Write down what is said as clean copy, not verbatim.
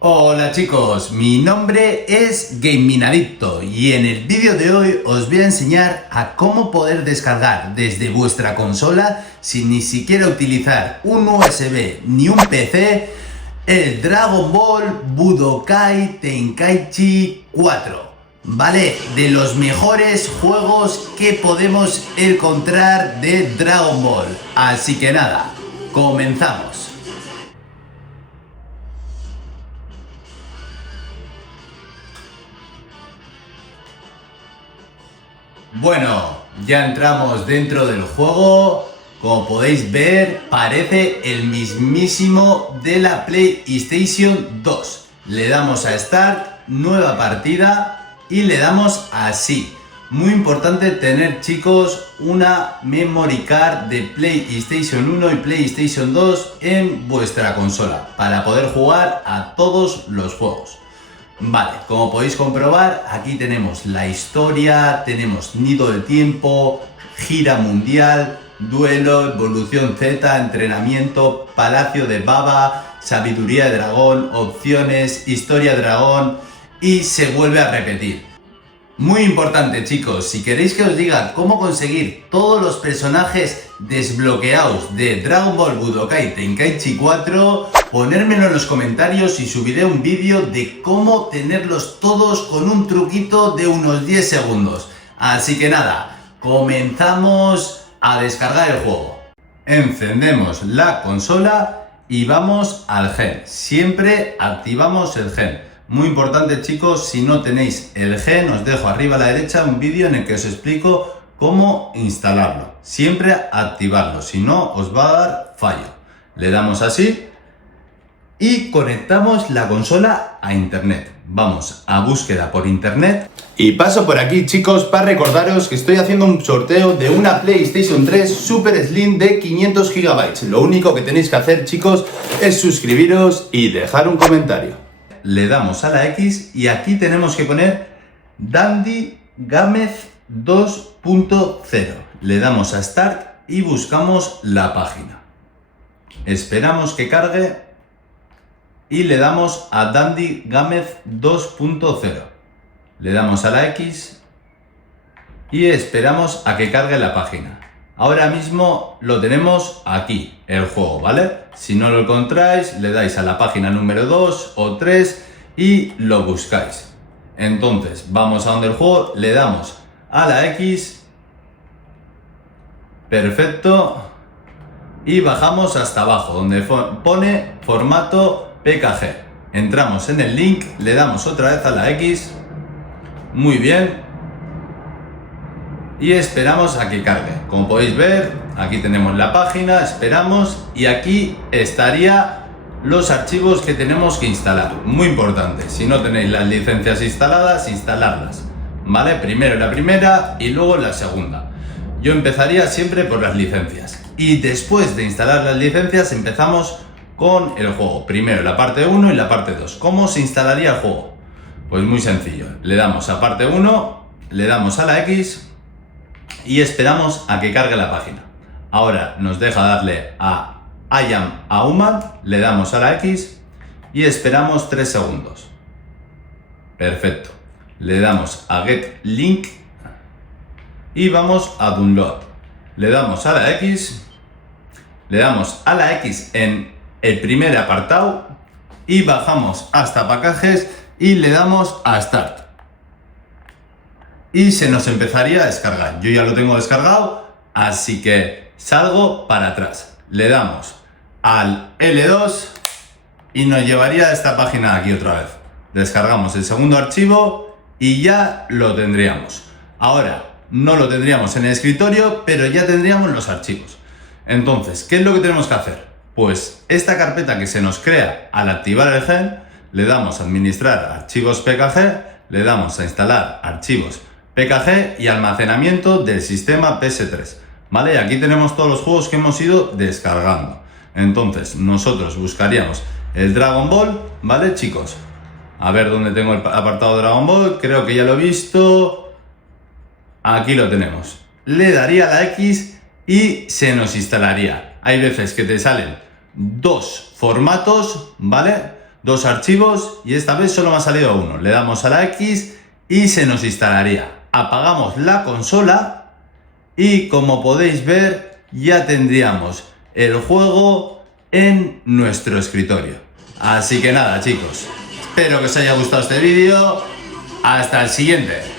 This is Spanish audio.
Hola chicos, mi nombre es GameMinAdicto y en el vídeo de hoy os voy a enseñar a cómo poder descargar desde vuestra consola sin ni siquiera utilizar un USB ni un PC el Dragon Ball Budokai Tenkaichi 4, ¿vale? De los mejores juegos que podemos encontrar de Dragon Ball. Así que nada, comenzamos. Bueno, ya entramos dentro del juego. Como podéis ver, parece el mismísimo de la PlayStation 2. Le damos a Start, nueva partida y le damos a Sí. Muy importante tener, chicos, una memory card de PlayStation 1 y PlayStation 2 en vuestra consola para poder jugar a todos los juegos. Vale, como podéis comprobar, aquí tenemos la historia, tenemos Nido del Tiempo, Gira Mundial, Duelo, Evolución Z, Entrenamiento, Palacio de Baba, Sabiduría de Dragón, Opciones, Historia de Dragón y se vuelve a repetir. Muy importante, chicos, si queréis que os diga cómo conseguir todos los personajes desbloqueados de Dragon Ball Budokai Tenkaichi 4, ponérmelo en los comentarios y subiré un vídeo de cómo tenerlos todos con un truquito de unos 10 segundos. Así que nada, comenzamos a descargar el juego. Encendemos la consola y vamos al gen. Siempre activamos el gen. Muy importante, chicos, si no tenéis el gen, os dejo arriba a la derecha un vídeo en el que os explico cómo instalarlo. Siempre activarlo, si no os va a dar fallo. Le damos así y conectamos la consola a internet. Vamos a búsqueda por internet. Y paso por aquí, chicos, para recordaros que estoy haciendo un sorteo de una PlayStation 3 Super Slim de 500 GB. Lo único que tenéis que hacer, chicos, es suscribiros y dejar un comentario. Le damos a la X y aquí tenemos que poner Dandy Gamez 2.0. Le damos a Start y buscamos la página. Esperamos que cargue y le damos a Dandy Gamez 2.0. Le damos a la X y esperamos a que cargue la página. Ahora mismo lo tenemos aquí, el juego, ¿vale? Si no lo encontráis, le dais a la página número 2 o 3 y lo buscáis. Entonces, vamos a donde el juego, le damos a la X. Perfecto. Y bajamos hasta abajo, donde pone formato PKG. Entramos en el link, le damos otra vez a la X. Muy bien. Y esperamos a que cargue. Como podéis ver, aquí tenemos la página, esperamos y aquí estaría los archivos que tenemos que instalar. Muy importante, si no tenéis las licencias instaladas, instalarlas, ¿vale? Primero la primera y luego la segunda. Yo empezaría siempre por las licencias y después de instalar las licencias empezamos con el juego. Primero la parte 1 y la parte 2. ¿Cómo se instalaría el juego? Pues muy sencillo, le damos a parte 1, le damos a la X y esperamos a que cargue la página. Ahora nos deja darle a I am a human, le damos a la X y esperamos 3 segundos. Perfecto. Le damos a get link y vamos a download. Le damos a la X, le damos a la X en el primer apartado y bajamos hasta paquetes y le damos a start. Y se nos empezaría a descargar. Yo ya lo tengo descargado, así que salgo para atrás. Le damos al L2 y nos llevaría a esta página aquí otra vez. Descargamos el segundo archivo y ya lo tendríamos. Ahora, no lo tendríamos en el escritorio, pero ya tendríamos los archivos. Entonces, ¿qué es lo que tenemos que hacer? Pues esta carpeta que se nos crea al activar el gen, le damos a administrar archivos PKG, le damos a instalar archivos PKG y almacenamiento del sistema PS3, ¿vale? Y aquí tenemos todos los juegos que hemos ido descargando. Entonces, nosotros buscaríamos el Dragon Ball, ¿vale, chicos? A ver dónde tengo el apartado Dragon Ball, creo que ya lo he visto. Aquí lo tenemos. Le daría a la X y se nos instalaría. Hay veces que te salen dos formatos, ¿vale? 2 archivos y esta vez solo me ha salido uno. Le damos a la X y se nos instalaría. Apagamos la consola y como podéis ver ya tendríamos el juego en nuestro escritorio. Así que nada chicos, espero que os haya gustado este vídeo. Hasta el siguiente.